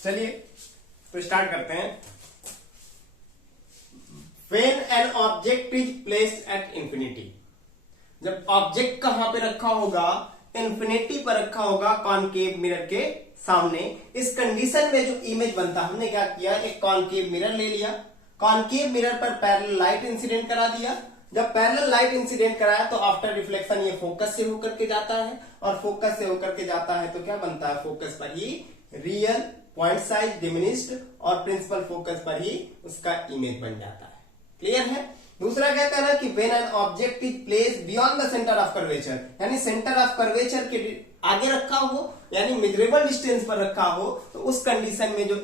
चलिए तो स्टार्ट करते हैं। When an object is placed at infinity, जब ऑब्जेक्ट कहां पे रखा होगा, इंफिनिटी पर रखा होगा कॉनकेव मिरर के सामने। इस कंडीशन में जो इमेज बनता, हमने क्या किया, एक कॉनकेव मिरर ले लिया, कॉनकेव मिरर पर पैरेलल लाइट इंसिडेंट करा दिया। जब पैरेलल लाइट इंसिडेंट कराया तो आफ्टर रिफ्लेक्शन ये फोकस से होकर के जाता है, और फोकस से होकर के जाता है तो क्या बनता है, फोकस पर ही रियल, पॉइंट साइज, डिमिनिश्ड और प्रिंसिपल फोकस पर ही उसका इमेज बन जाता है। क्लियर है। दूसरा क्या कहना कि when an object is placed beyond the centre of curvature, यानी सेंटर ऑफ कर्वेचर के आगे रखा हो, यानी मेजरेबल डिस्टेंस पर रखा हो, तो उस कंडीशन में जो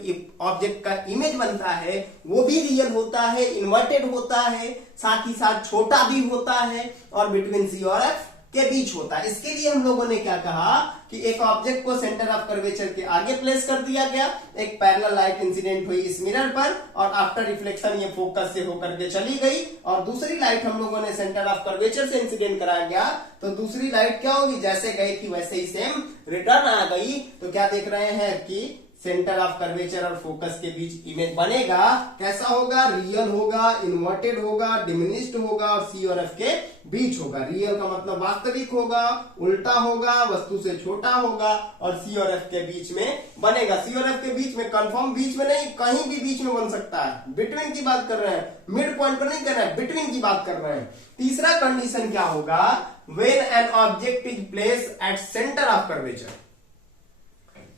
ऑब्जेक्ट का इमेज बनता है वो भी रियल होता है, इन्वर्टेड होता है, साथ ही साथ छोटा भी होता है और बिटवीन सी और एफ के बीच होता है। इसके लिए हम लोगों ने क्या कहा कि एक ऑब्जेक्ट को सेंटर ऑफ कर्वेचर के आगे प्लेस कर दिया गया, एक पैरेलल लाइट इंसिडेंट हुई इस मिरर पर और आफ्टर रिफ्लेक्शन ये फोकस से होकर के चली गई, और दूसरी लाइट हम लोगों ने सेंटर ऑफ कर्वेचर से इंसिडेंट कराया गया, तो दूसरी लाइट क्या होगी, जैसे गई थी वैसे ही सेम रिटर्न आ गई। तो क्या देख रहे हैं कि सेंटर ऑफ कर्वेचर और फोकस के बीच इमेज बनेगा। कैसा होगा, रियल होगा, इन्वर्टेड होगा, डिमिनिश्ड होगा और सी और एफ के बीच होगा। रियल का मतलब वास्तविक होगा, उल्टा होगा, वस्तु से छोटा होगा और सी और एफ के बीच में बनेगा। सी और एफ के बीच में, कंफर्म बीच में नहीं, कहीं भी बीच में बन सकता है। बिटवीन की बात कर रहे हैं, मिड पॉइंट पर नहीं कर रहे हैं, बिटवीन की बात कर रहे हैं। तीसरा कंडीशन क्या होगा, when an object is placed at centre of curvature,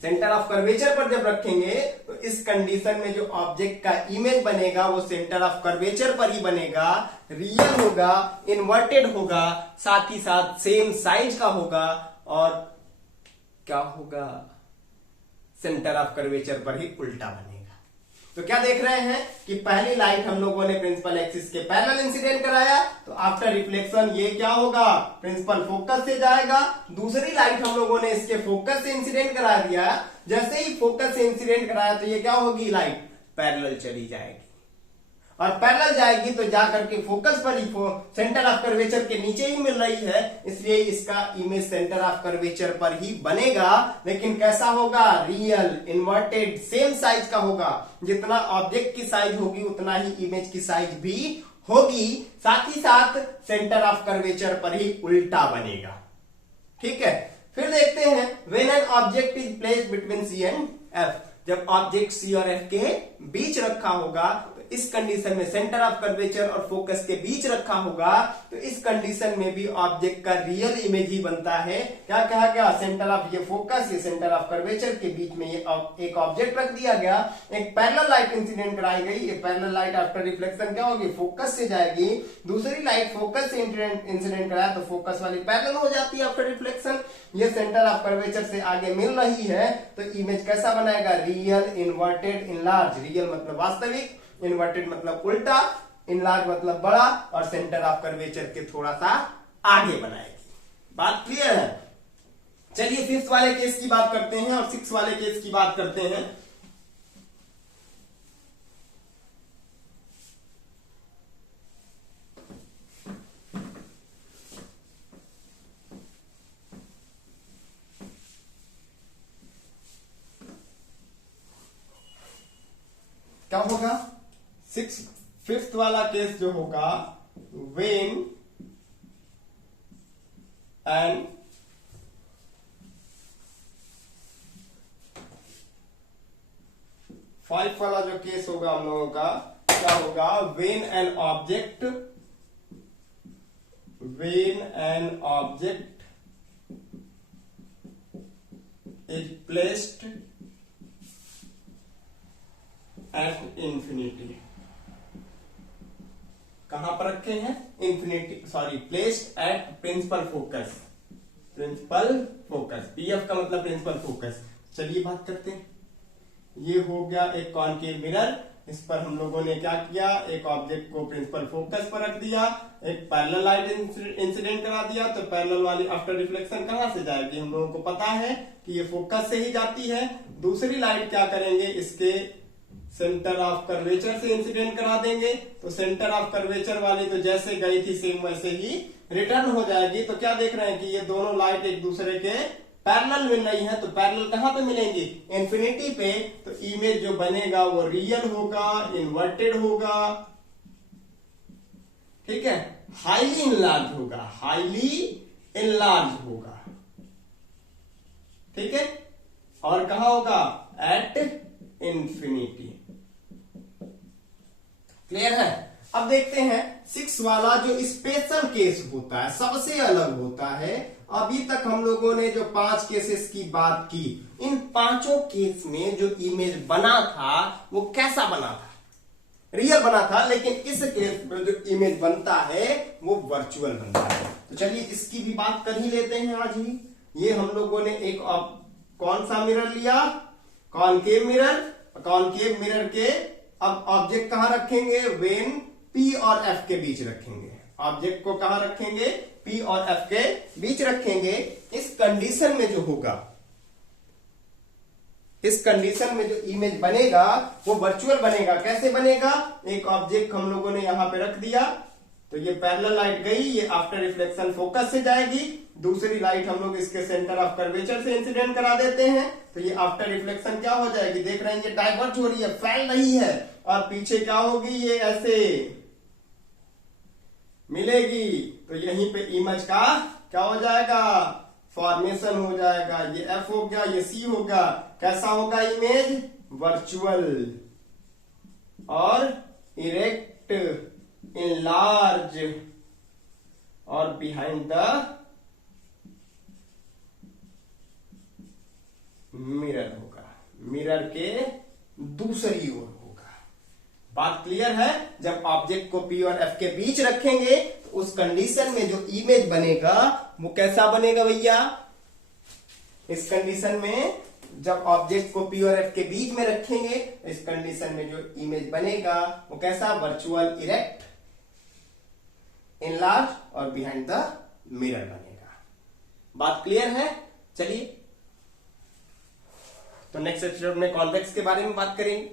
centre of curvature पर जब रखेंगे तो इस कंडीशन में जो ऑब्जेक्ट का इमेज बनेगा वो सेंटर ऑफ कर्वेचर पर ही बनेगा, रियल होगा, इन्वर्टेड होगा, साथ ही साथ सेम साइज का होगा और क्या होगा, सेंटर ऑफ कर्वेचर पर ही उल्टा बनेगा। तो क्या देख रहे हैं कि पहली लाइट हम लोगों ने प्रिंसिपल एक्सिस के पैरेलल इंसिडेंट कराया, तो आफ्टर रिफ्लेक्शन ये क्या होगा, प्रिंसिपल फोकस से जाएगा। दूसरी लाइट हम लोगों ने इसके फोकस से इंसिडेंट करा दिया, जैसे ही फोकस से इंसिडेंट कराया तो ये क्या होगी, लाइट पैरेलल चली जाएगी, और पैरेलल जाएगी तो जाकर के फोकस पर ही, सेंटर ऑफ कर्वेचर के नीचे ही मिल रही है, इसलिए इसका इमेज सेंटर ऑफ कर्वेचर पर ही बनेगा। लेकिन कैसा होगा, रियल, इन्वर्टेड, सेम साइज का होगा। जितना ऑब्जेक्ट की साइज होगी उतना ही इमेज की साइज भी होगी, साथ ही साथ सेंटर ऑफ कर्वेचर पर ही उल्टा बनेगा। ठीक है। फिर देखते हैं when an object is placed between C and F, जब ऑब्जेक्ट सी और एफ के बीच रखा होगा तो इस कंडीशन में सेंटर ऑफ कर्वेचर और फोकस के बीच रखा होगा, तो इस कंडीशन में भी ऑब्जेक्ट का रियल इमेज ही बनता है। क्या कहा गया, सेंटर ऑफ ये फोकस, ये सेंटर ऑफ कर्वेचर के बीच में ये एक ऑब्जेक्ट रख दिया गया, एक पैरेलल लाइट इंसिडेंट कराई गई, ये पैरेलल लाइट आफ्टर रिफ्लेक्शन क्या होगी, फोकस से जाएगी। दूसरी लाइट फोकस से इंसिडेंट कराया तो फोकस वाली पैरेलल हो जाती है आफ्टर रिफ्लेक्शन, ये सेंटर ऑफ कर्वेचर से आगे मिल रही है, तो इमेज कैसा बनाएगा, रियल, इन्वर्टेड, इनलार्ज। रियल मतलब वास्तविक, इन्वर्टेड मतलब उल्टा, इनलार्ज मतलब बड़ा और सेंटर ऑफ कर्वेचर के थोड़ा सा आगे बनाएगी। बात क्लियर है। चलिए फिफ्थ वाले केस की बात करते हैं और सिक्स वाले केस की बात करते हैं। क्या होगा, फिफ्थ वाला केस जो होगा, व्हेन एन फाइव वाला जो केस होगा हम लोगों का, क्या होगा, when an object is placed at infinity, कहां पर रखे हैं, infinity, placed at principal focus, PF का मतलब प्रिंसिपल फोकस। चलिए बात करते हैं। ये हो गया एक कॉनकेव मिरर, इस पर हम लोगों ने क्या किया, एक ऑब्जेक्ट को प्रिंसिपल फोकस पर रख दिया, एक पैरेलल लाइट इंसिडेंट करा दिया, तो पैरेलल वाली आफ्टर रिफ्लेक्शन कहां से जाएगी, हम लोगों को पता है कि ये फोकस से ही जाती है। दूसरी लाइट क्या करेंगे, इसके सेंटर ऑफ कर्वेचर से इंसिडेंट करा देंगे, तो सेंटर ऑफ कर्वेचर वाली तो जैसे गई थी सेम वैसे ही रिटर्न हो जाएगी। तो क्या देख रहे हैं कि ये दोनों लाइट एक दूसरे के पैरेलल मिल रही है, तो पैरेलल कहां पे मिलेंगे? इंफिनिटी पे। तो इमेज जो बनेगा वो रियल होगा, इन्वर्टेड होगा, ठीक है, हाईली इनलार्ज होगा, हाईली इनलार्ज होगा, ठीक है, और कहां होगा? At infinity. क्लियर है? अब देखते हैं 6 वाला जो स्पेशल केस होता है, सबसे अलग होता है। अभी तक हम लोगों ने जो 5 केसेस की बात की, इन पांचों केस में जो इमेज बना था वो कैसा बना था? रियल बना था, लेकिन इस केस में जो इमेज बनता है वो वर्चुअल बनता है। तो चलिए इसकी भी बात कर ही लेते हैं आज ही। ये हम लोगों ने एक कौन सा मिरर लिया? Concave mirror. कॉनकेव मिरर के अब ऑब्जेक्ट कहां रखेंगे? वेन P और F के बीच रखेंगे। ऑब्जेक्ट को कहां रखेंगे? P और F के बीच रखेंगे। इस कंडीशन में जो होगा, इस कंडीशन में जो इमेज बनेगा वो वर्चुअल बनेगा। कैसे बनेगा? एक ऑब्जेक्ट हम लोगों ने यहां पे रख दिया, तो ये पैरेलल लाइट गई, ये आफ्टर रिफ्लेक्शन फोकस से जाएगी। दूसरी लाइट हम लोग इसके सेंटर ऑफ कर्वेचर से इंसिडेंट करा देते हैं, तो ये आफ्टर रिफ्लेक्शन क्या हो जाएगी? देख रहे हैं ये डाइवर्ट हो रही है, फैल रही है, और पीछे क्या होगी? ये ऐसे मिलेगी। तो यहीं पे इमेज का क्या हो जाएगा? फॉर्मेशन हो जाएगा। ये F हो गया, ये C हो गया। कैसा होगा इमेज? वर्चुअल और इरेक्ट, इनलार्ज और बिहाइंड द मिरर होगा, मिरर के दूसरी ओर होगा। बात क्लियर है? जब ऑब्जेक्ट को P और F के बीच रखेंगे तो उस कंडीशन में जो इमेज बनेगा वो कैसा बनेगा भैया? इस कंडीशन में जब ऑब्जेक्ट को P और F के बीच में रखेंगे, इस कंडीशन में जो इमेज बनेगा वो कैसा? वर्चुअल, इरेक्ट, इनलार्ज और बिहाइंड द मिरर बनेगा। बात क्लियर है? चलिए तो नेक्स्ट एपिसोड में कॉन्वेक्स के बारे में बात करेंगे।